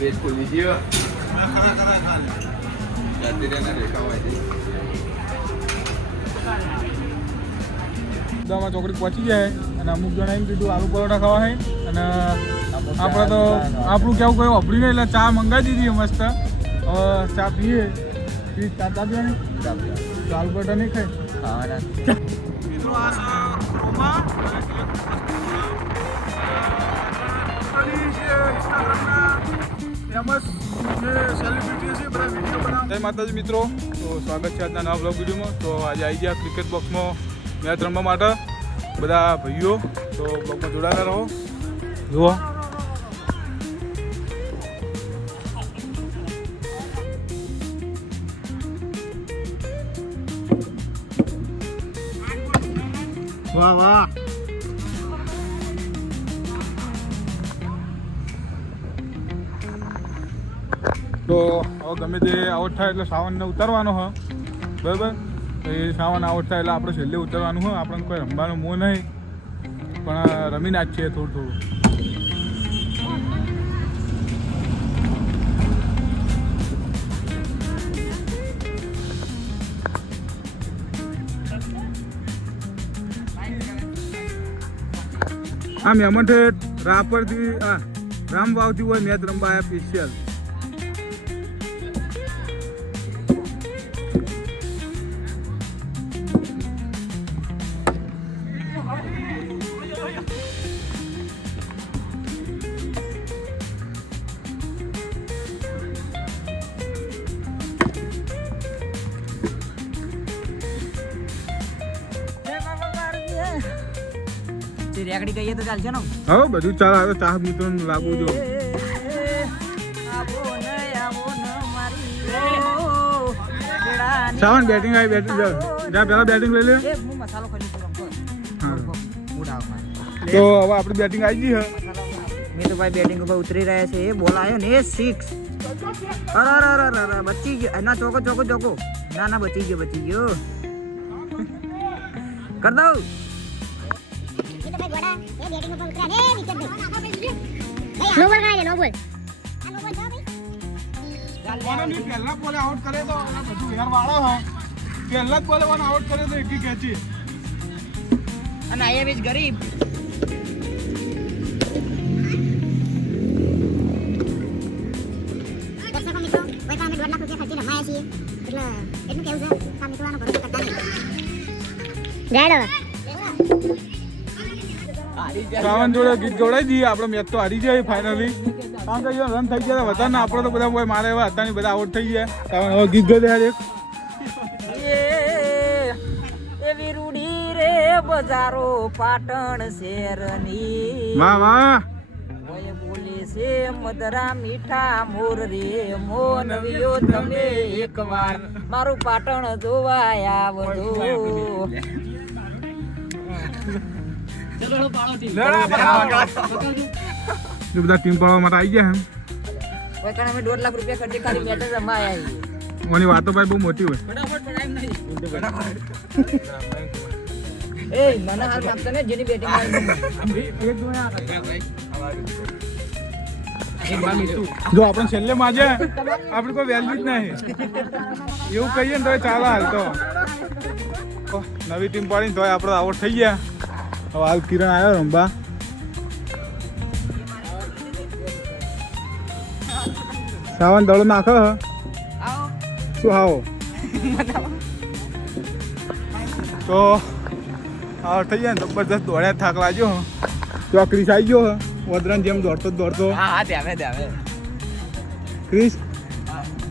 બેસ ખોલી ગયો ખરા જાતે રહેના રેખાવાથી માં ચોકડી પહોંચી જાય અને અમુક જણા એમ કીધું આલુ પરોઠા ખાવા છે અને આપણે તો આપણું કેવું કયું વાપરીને એટલે ચા મંગાવી દીધી મસ્ત હવે ચા પીએ ચા પીવાની તો આલુ પરોઠા નહીં ખાય ખાવાના મિત્રો આ જય માતાજી મિત્રો, તો સ્વાગત છે આજના નવા બ્લોગ વિડીયોમાં. તો આજે આવી ગયા ક્રિકેટ બોક્સમાં મેચ રમવા માટે બધા ભાઈઓ, તો બ્લોગમાં જોડાયેલા રહો. જુઓ વાહ વાહ. તો હવે ગમે તે આઉટ થાય એટલે સાવનને ઉતારવાનો હોય બરાબર. તો એ સાવન આઉટ થાય એટલે આપણે છેલ્લે ઉતારવાનું હોય. આપણને કોઈ રમવાનું મોં નહીં, પણ રમી નાખીએ થોડું થોડું. આ મહેમાન રાપરથી રામવાવથી હોય મેચ રમવા આવ્યા સ્પેશિયલ. રેકડી કહીએ તો ચાલશે ને? હા બધું ચાલે. આવે ચાહ મિત્રોને લાગવું જો. સાવન બેટિંગ આવી, બેટિંગ જા પહેલા બેટિંગ લઈ લે. હું મસાલો ખાલી તો હવે આપણી બેટિંગ આવી ગઈ હે. મેં તો ભાઈ બેટિંગ ઉપર ઉતરી રહ્યા છે. એ બોલ આવ્યો ને 6. અરે બચી ગયો. ના ચોકો ચોકો ચોકો. ના બચી ગયો કર દઉં. પહેલા બોલે આઉટ કરે તો બધું હેર વાળો હો. પહેલા જ બોલે આઉટ કરે તો એકી ખેંચી. અને આયા બીજ ગરીબ. સાવન જોડે ગીત ગવડાવી દઈએ. આપણે મેચ તો હારી જાય ફાઇનલી. કારણ કે રન થઈ ગયા વધારે ને આપણે તો બધા મારે એવા હતા ને બધા આઉટ થઈ ગયા. હવે ગીત ગઈ યાર એક. એવી રૂડી રે બજારો પાટણ શહેરની. વાહ વાહ. ઓય બોલે છે મધરા મીઠા મોર રે મોનવિયો તમે એકવાર મારું પાટણ જોવા આવજો. બધા ટીમ પાડવા માટે આવી ગયા. અમે 1.5 લાખ રૂપિયા ખર્ચે ખાલી મેચ રમવા આવ્યા છીએ. ઓની વાતો ભાઈ બહુ મોટી હોય. એ મને હાલ માગતા ને જેની બેટિંગ જો આપણે છેલ્લે માજે આપણે કોઈ વેલ્યુ જ નહીં એવું કહીએ ને તો ચાલે. હાલ તો નવી ટીમ પાડીને તો આપણે આઉટ થઈ ગયા. હવે હાલ કિરણ આવ્યો રમવા. સાવન દડો નાખો શું આવો તો આઉટ થઈ જાય ને જબરદસ્ત દોડ્યા. થાક લાગ્યો. ક્રિસ આવી ગયો વદરાન જેમ દોડતો. ક્રિસ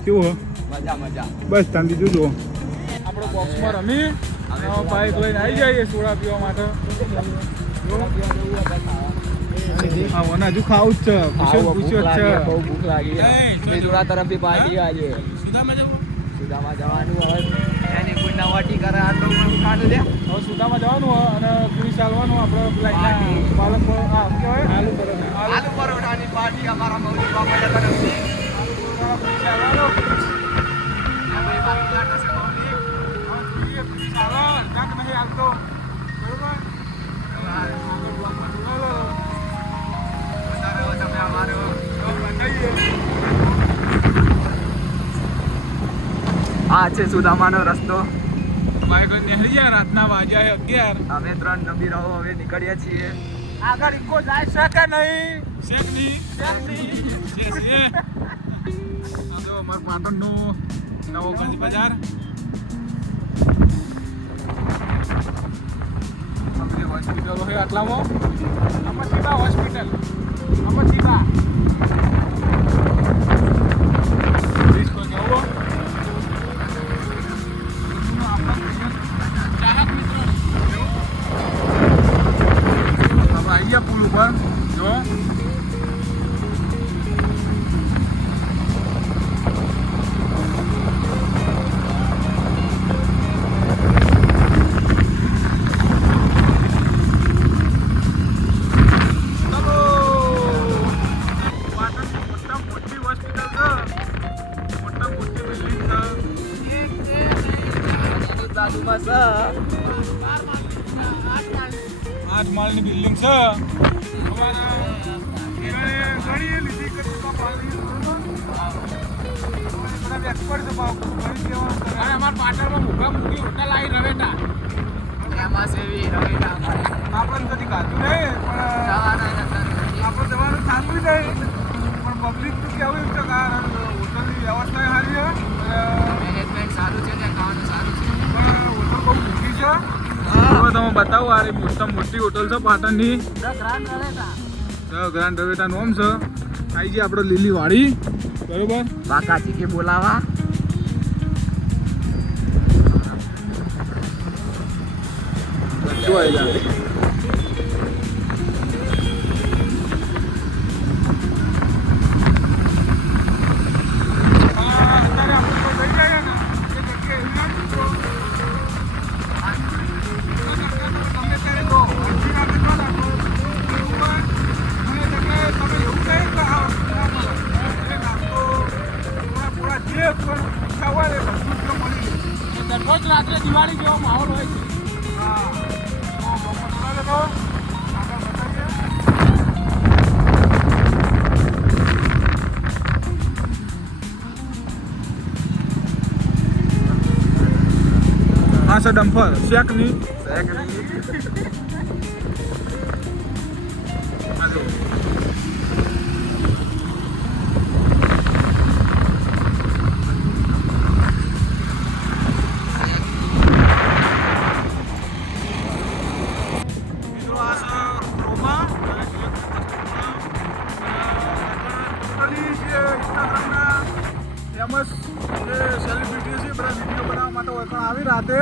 કેવું હો? બસ તમે બીજું જુઓ. આપણે બોક્સમાં રમી બાઈક લઈને આવી જઈએ સોડા પીવા માટે. હા મને હજુ ખાવું જ છે. પૂછ્યો જ છે. બહુ ભૂખ લાગી છે. જોડા તરફથી પાર્ટી આજે સુદામાં જવાનું. હવે એની કોઈ નવાટી કરે આટલું પણ ખાધું દે. હવે સુદામાં જવાનું હોય અને ક્રિસ ચાલવાનું. આપણે પાલક કહેવાય આલુ પરોઠાની પાર્ટી અમારા મમ્મી બાપા તરફથી. આ છે સુદામાનો રસ્તો. બાઈક નીકળી જાય રાતના વાગ્યા 11. અમે 3 નબી રહો હવે નીકળ્યા છીએ. આગળ ઇકો જાય છે કે નહીં? છે. આ તો અમાર પાટણનો નવો ગંજ બજાર. હોસ્પિટલ હોય આટલામાં. આમાં સીધા હોસ્પિટલ. આમાં સીધા. ડિસ્કો જવો. ચાહક મિત્રો. હવે આવી ગયા પુલ ઉપર. જો. બાજુમાં છે 8 માળની બિલ્ડિંગ છે. અમારા પાટણમાં મોટા મોટી હોટલ આવી રવેટા. એમાં સેવી રવેટા આપણે કદી ખાધું નહીં પણ આપણે જવાનું સારું નહીં પણ પબ્લિક કેવું છે કે હોટલની વ્યવસ્થા સારી છે મેનેજમેન્ટ સારું છે ત્યાં ખાવાનું સારું છે. પણ હોટલ બહુ મોટી છે. હવે તમે બતાવો આ મોટી હોટલ છે પાટણની. ગ્રાન્ડ રવેટા નોમ છે. આવી જાય આપણે લીલી વાડી બરોબર. બાકાજી કે બોલાવા. બધું આવી જાય. દરરોજ રાત્રે દિવાળી જેવો માહોલ હોય છે. હા સર ડમ્ફર શેકની ફેમસ જે સેલિબ્રિટી છે બધા વિડીયો બનાવવા માટે ઓળખાણ આવી રાતે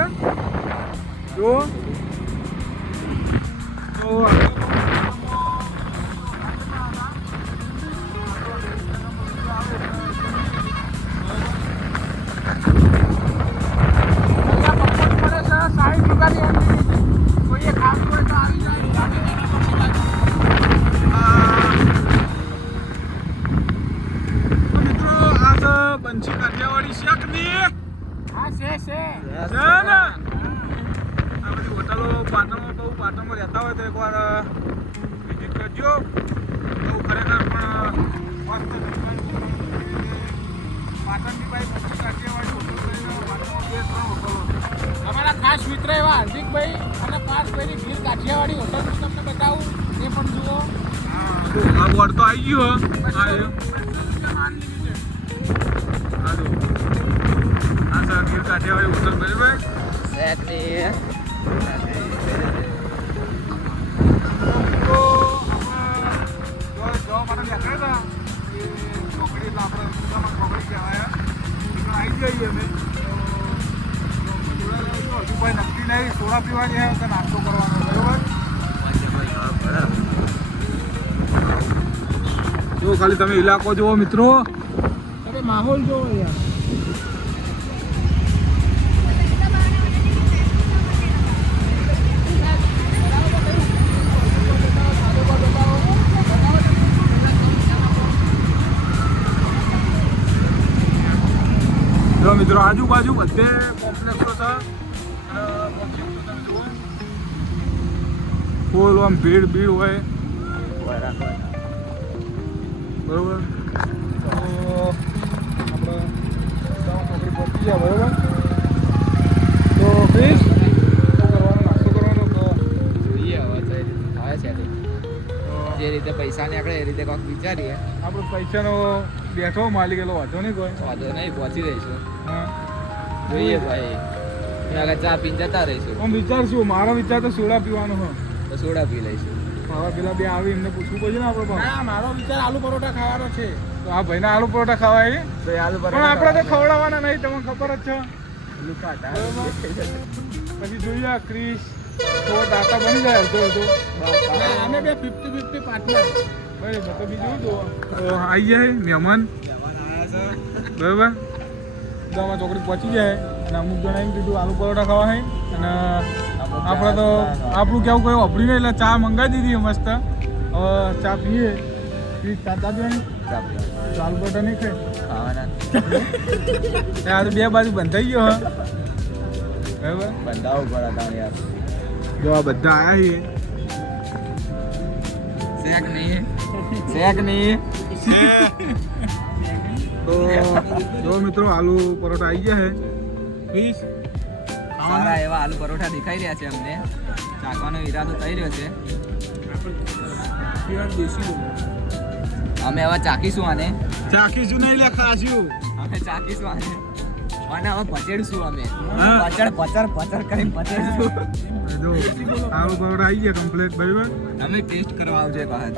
જો તો પંછી કાઠિયાવાડી શાકની હા છે છે ને આ બધી હોટલો પાટણમાં રહેતા હોય તો એકવાર વિઝિટ કરજો. બહુ ખરેખર પણ મસ્ત પાટણની ભાઈ પંછી કાઠિયાવાડી હોટલ કરીને પાટણમાં 2-3 હોટલો છે. અમારા ખાસ મિત્ર એવા હાર્દિકભાઈ અને પાર્થભાઈની ગીર કાઠિયાવાડી હોટલ તમને બતાવું એ પણ જુઓ. આ બોર્ડ તો આવી ગયો. કાઠિયાવાડી હોટલ બરાબર શેકની જવા માટે નીકળ્યા હતા એ ચોકડી આપણે ચોકડી કહેવાય આવી જઈએ અમે હજુ ભાઈ નક્કી નહીં સોડા પીવાની છે કે નાસ્તો કરવાનો બરાબર. જો ખાલી તમે ઇલાકો જુઓ મિત્રો. તમે માહોલ જુઓ યાર. મિત્રો આજુબાજુ બધે કોમ્પ્લેક્સો છે અને પબ્લિક તો તમે જુઓ ફૂલ આમ ભીડ હોય બરોબર. તો આપણે ચોકડી પહોંચી ગયા બરોબર. ક્રિશ, શું કરવાનું? નાસ્તો કરવાનો તો જોઈએ હવે તો આવે છે જે રીતે પૈસા નીકળે એ રીતે કોઈક વિચારીએ. આપણો પૈસાનો બેઠો માલિક એલો વાંધો નહીં કોઈ. વાંધો નહીં, પહોંચી રહીશું. હા જોઈએ ભાઈ, ત્યાં આગળ ચા પીને જતા રહીશું. આમ વિચારશું. મારો વિચાર તો સોડા પીવાનો હોય. તો સોડા પી લઈશું. હવે પેલા બે આવી એમને પૂછવું પડશે ને આપણે પાસે. ના, મારો વિચાર આલુ પરોઠા ખાવાનો છે. તો આ ભાઈને આલુ પરોઠા ખાવા આવી, તો એ આલુ પણ આપણે તો ખવડાવવાના નહીં, તમને ખબર જ છે. લુકાટા. પછી જોઈએ આ ક્રિશ તો દાતા બની જાય અડધો અડધો. ના, અમે બે 50-50 પાર્ટનર. બરાબર, તો બીજું તો આવી જાય મહેમાન બરાબર. ગામમાં ચોકડી પહોંચી જાય અને અમુક જણા એમ કીધું આલુ પરોઠા ખાવા છે અને આપણે તો આપણું કેવું કયું વાપરી નહીં એટલે ચા મંગાવી દીધી મસ્ત. હવે ચા પીએ. ચા પીવાની તો આલુ પરોઠા નહીં ખાય ખાવાના આ તો બે બાજુ બંધાઈ ગયો હા બરાબર. બંધાવો પડે તાણ યાર. જો આ બધા આવ્યા શેક નહીં, શેક નહીં. તો જો મિત્રો આલુ પરોઠા આવી ગયા છે. પ્લીઝ સારા એવા આલુ પરોઠા દેખાઈ રહ્યા છે અમને. ચાખવાનો ઈરાદો થઈ રહ્યો છે. અમે હવે ચાખીશું આને. ચાખીશું નહીં લે ખાશું. અમે ચાખીશું આને અને હવે પચેડશું અમે. હા. પચડ કરીને પચેડશું. જો આલુ પરોઠા આવી ગયા કમ્પ્લીટ બરાબર. અમે ટેસ્ટ કરવા આવજો બહાર.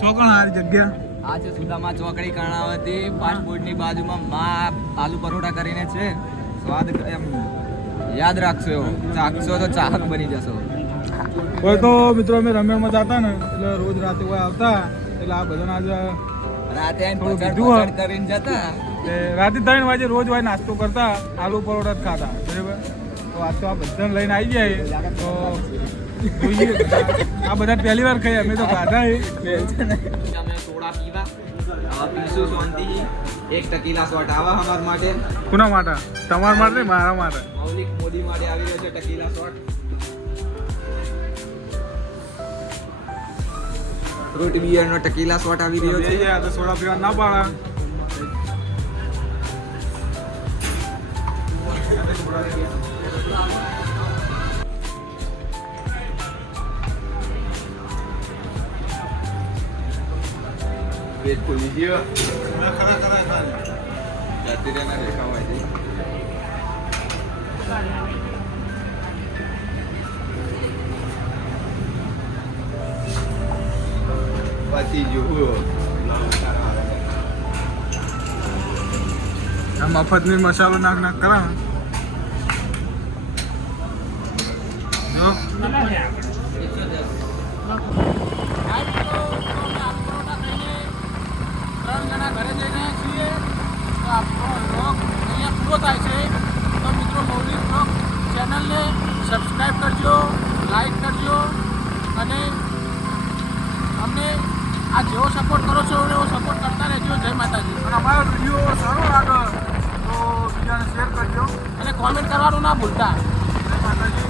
ચોકણ આ જગ્યા આ છે સુદામા ચોકડી કર્ણાવતી ફાસ્ટ ફૂડની બાજુમાં માં આલુ પરોઠા કરીને છે. સ્વાદ એમ યાદ રાખશો, એવો ચાખશો તો ચાહક બની જશો. હોય તો મિત્રો અમે રમેણમાં જતા ને એટલે રોજ રાતે કોઈ આવતા એટલે આ બધાને આજે રાતે આઈને થોડું પચડ કીધું પચડ કરીને જતા. રાતે 3 વાગે રોજ હોય નાસ્તો કરતા આલુ પરોઠા જ ખાતા બરાબર. તો આજ તો આ બધાને લઈને આવી જાય તો જોઈએ. આ બધા પહેલી વાર ખાઈ, અમે તો ખાધા અમે સોડા પીવા હવે પીશું શાંતિથી. એક ટકીલા શોટ આવા અમાર માટે. કોના માટે? તમારા માટે નહીં, મારા માટે. મૌલિક મોદી માટે આવી રહ્યો છે ટકીલા શોટ. ફ્રૂટ બિયર નો ટકીલા શોટ આવી રહ્યો છે. આ તો સોડા પીવા ના પાડા. પેટ ખુલી ગયો. જાતી રહેના દેખાવા છે. પતી ગયું. આ મફતની મસાલો નાખ નાખ કરા જો. ઘરે જઈને છીએ તો આપણો વ્લોગ અહીંયા પૂરો થાય છે. તો મિત્રો મૌલિક વ્લોગ ચેનલને સબસ્ક્રાઈબ કરજો, લાઈક કરજો અને અમને આ જેવો સપોર્ટ કરો છો એવો સપોર્ટ કરતા રહેજો. જય માતાજી. અને અમારો વિડીયો સારો લાગે તો બીજાને શેર કરજો અને કોમેન્ટ કરવાનું ના ભૂલતા. જય માતાજી.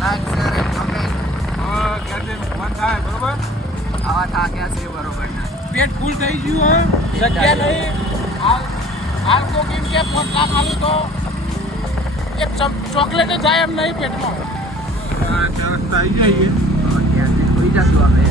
લાઈક શેર અને કમેન્ટ. હવે ક્યારે મન થાય બરોબર. આવા થાક્યા છે બરોબર ના. પેટ ફૂલ થઈ ગયું હોય, જગ્યા નહીં. હાલ તો કેમ કે 5 લાખ આલું તો એક ચોકલેટ જાય એમ નહીં પેટમાં. ત્યાં રસ્તા આવી જઈએ. ત્યાંથી હોઈ જશું અમે.